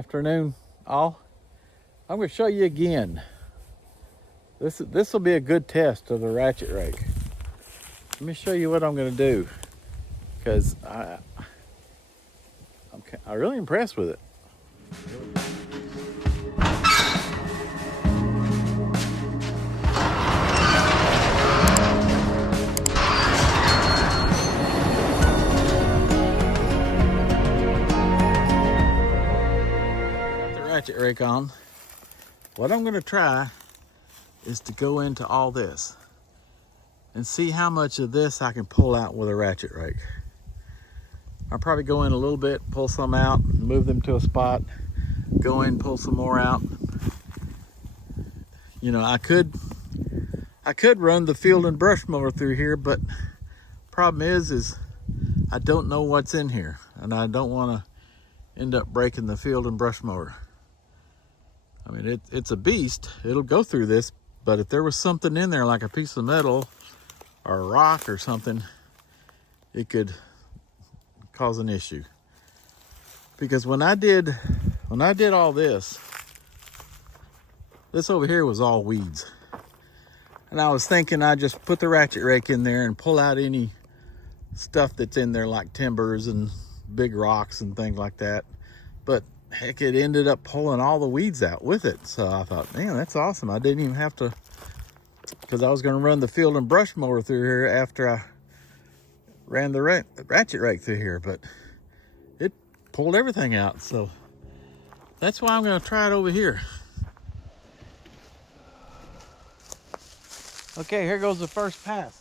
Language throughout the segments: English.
Afternoon, all. I'm going to show you again. This will be a good test of the ratchet rake. Let me show you what I'm going to do, because I'm really impressed with it. Got the ratchet rake on. What I'm going to try is to go into all this and see how much of this I can pull out with a ratchet rake. I'll probably go in a little bit, pull some out, move them to a spot, go in, pull some more out. You know, I could run the field and brush mower through here, but problem is I don't know what's in here, and I don't want to end up breaking the field and brush mower. I mean, it's a beast. It'll go through this, but if there was something in there like a piece of metal or a rock or something, it could cause an issue. Because when I did all this over here was all weeds. And I was thinking I'd just put the ratchet rake in there and pull out any stuff that's in there, like timbers and big rocks and things like that. But heck, it ended up pulling all the weeds out with it. So I thought, man, that's awesome. I didn't even have to, because I was going to run the field and brush mower through here after I ran the ratchet rake through here, but it pulled everything out. So that's why I'm going to try it over here. Okay, here goes the first pass.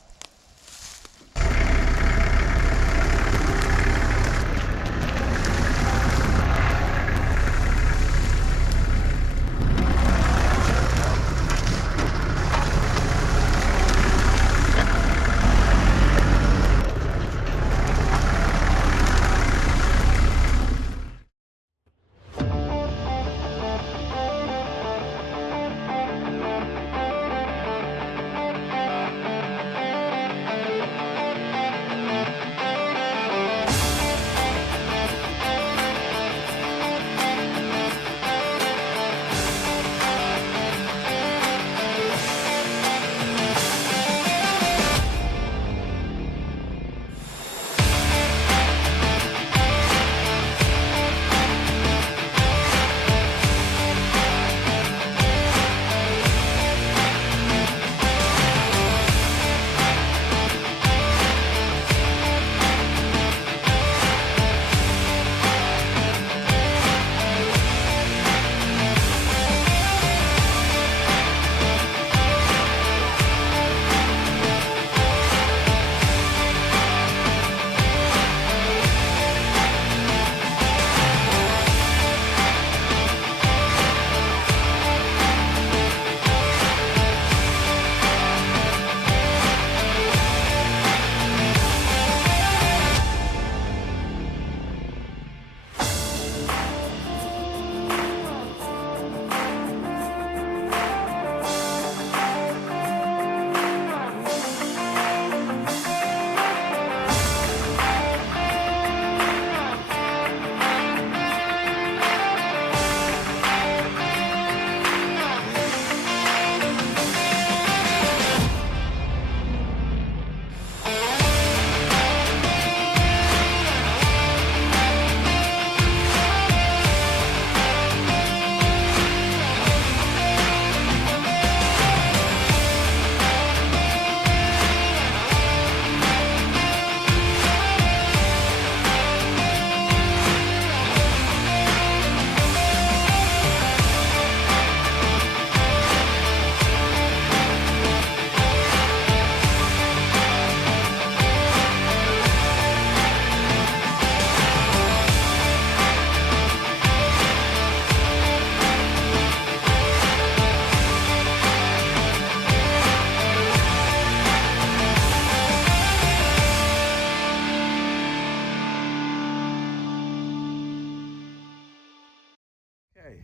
Okay,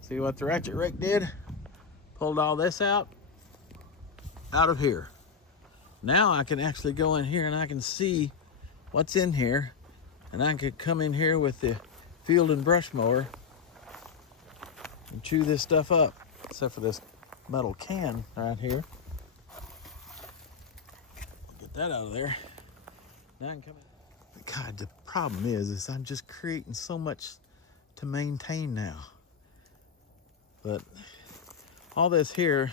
see what the ratchet rake did? Pulled all this out of here. Now I can actually go in here and I can see what's in here, and I could come in here with the field and brush mower and chew this stuff up, except for this metal can right here. Get that out of there. Now I can come in. God, the problem is I'm just creating so much to maintain now. But all this here,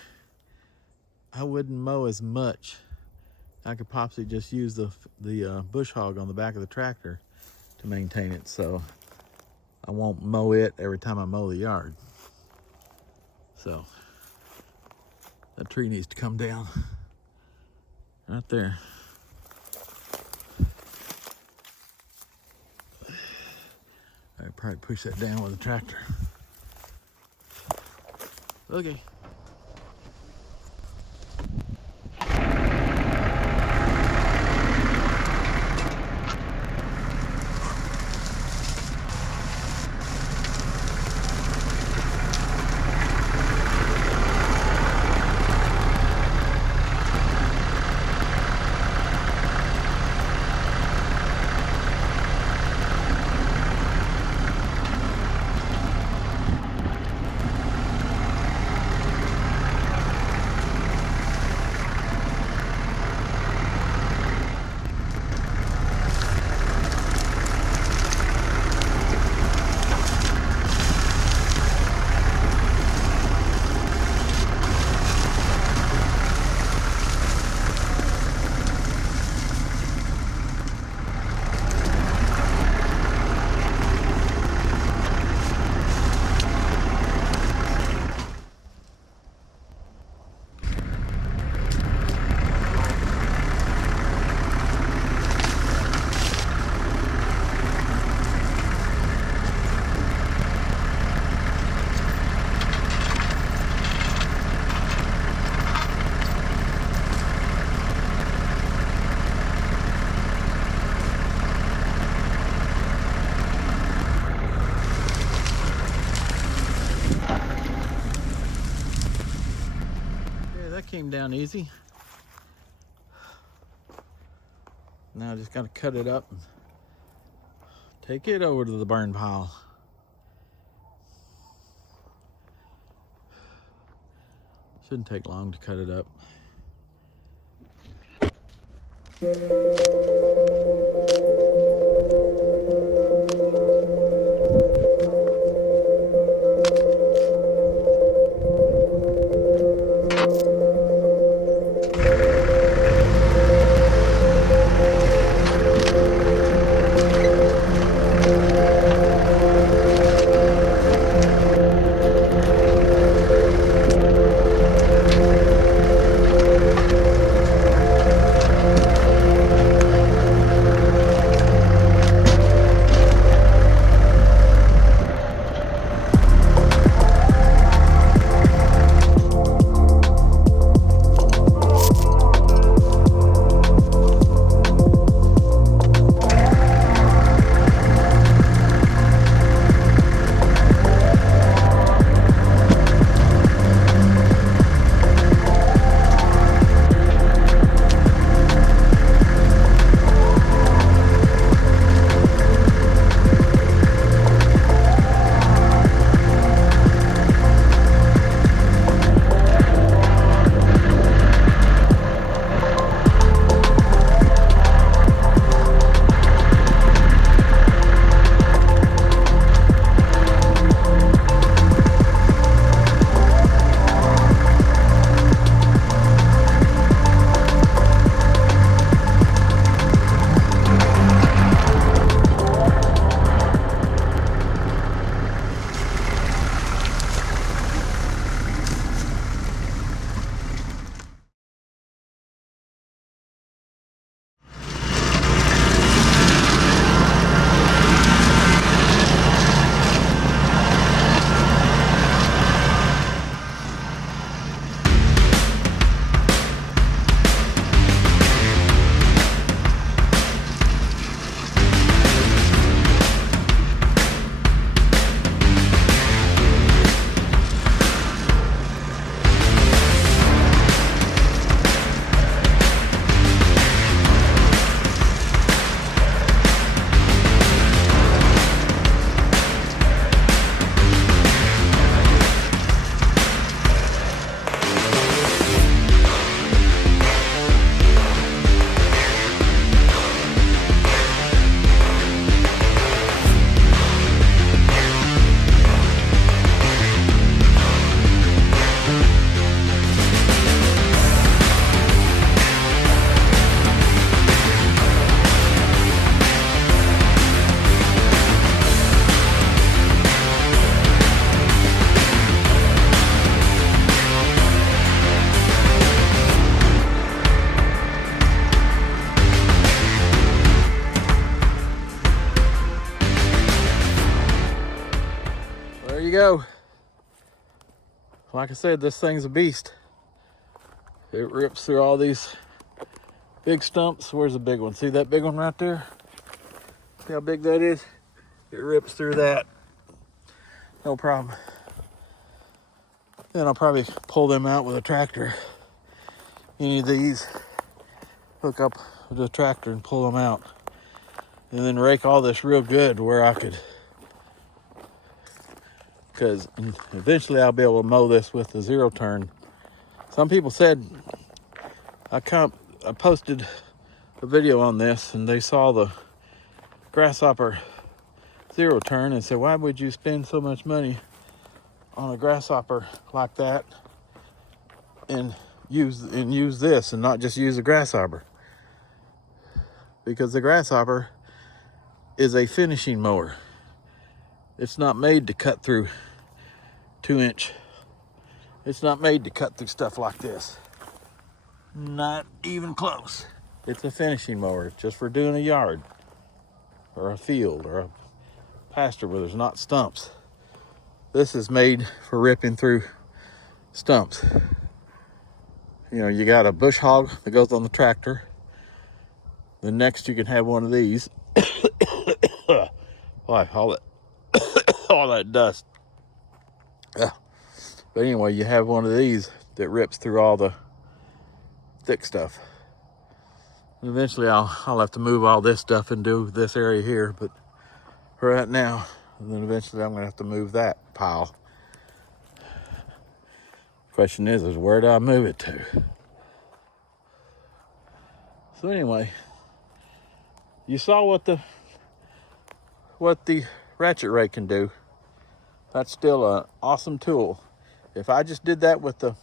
I wouldn't mow as much. I could possibly just use the bush hog on the back of the tractor to maintain it, so I won't mow it every time I mow the yard. So that tree needs to come down right there. I'd probably push that down with a tractor. Okay. Came down easy. Now I just gotta cut it up and take it over to the burn pile. Shouldn't take long to cut it up. there you go. Like I said, this thing's a beast. It rips through all these big stumps. Where's the big one? See that big one right there? See how big that is? It rips through that. No problem. Then I'll probably pull them out with a tractor. Any of these, hook up the tractor and pull them out. And then rake all this real good where I could, because eventually I'll be able to mow this with the zero turn. Some people said, I posted a video on this and they saw the grasshopper zero turn and said, why would you spend so much money on a grasshopper like that and use this and not just use a grasshopper? Because the grasshopper is a finishing mower. It's not made to cut through 2-inch. It's not made to cut through stuff like this. Not even close. It's a finishing mower. It's just for doing a yard or a field or a pasture where there's not stumps. This is made for ripping through stumps. You know, you got a bush hog that goes on the tractor. Then next you can have one of these. Boy, all that dust. But anyway, you have one of these that rips through all the thick stuff. And eventually I'll have to move all this stuff and do this area here, but for right now, and then eventually I'm gonna have to move that pile. Question is where do I move it to? So anyway, you saw what the ratchet rake can do. That's still an awesome tool. If I just did that with the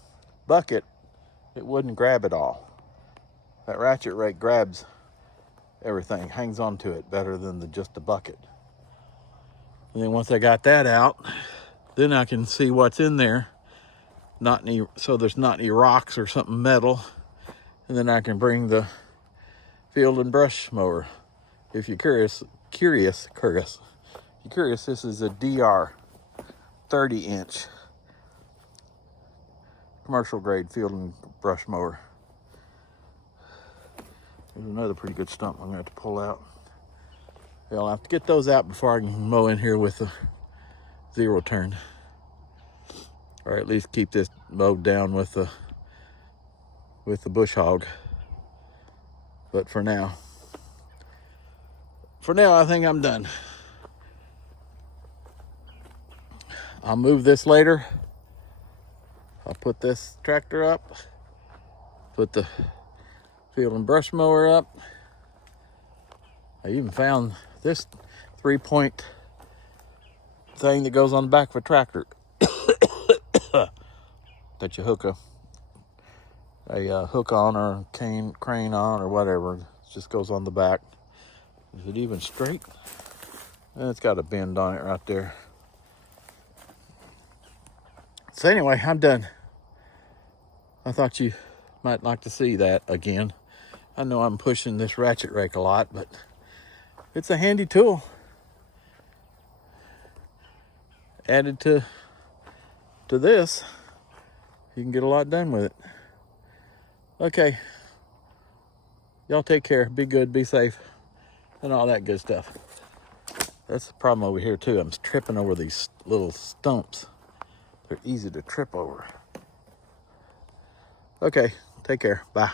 bucket, it wouldn't grab it all. That ratchet rake grabs everything, hangs onto it better than just the bucket. And then once I got that out, then I can see what's in there. So there's not any rocks or something metal. And then I can bring the field and brush mower. If you're curious, this is a DR 30-inch commercial grade field and brush mower. There's another pretty good stump I'm gonna have to pull out. Yeah, I'll have to get those out before I can mow in here with the zero turn. Or at least keep this mowed down with the bush hog. But for now I think I'm done. I'll move this later. I'll put this tractor up, put the field and brush mower up. I even found this 3-point thing that goes on the back of a tractor that you hook a hook on or a crane on or whatever. It just goes on the back. Is it even straight? And it's got a bend on it right there. So anyway, I'm done. I thought you might like to see that again. I know I'm pushing this ratchet rake a lot, but it's a handy tool. Added to this, you can get a lot done with it. Okay. Y'all take care. Be good, be safe, and all that good stuff. That's the problem over here too. I'm tripping over these little stumps. They're easy to trip over. Okay, take care. Bye.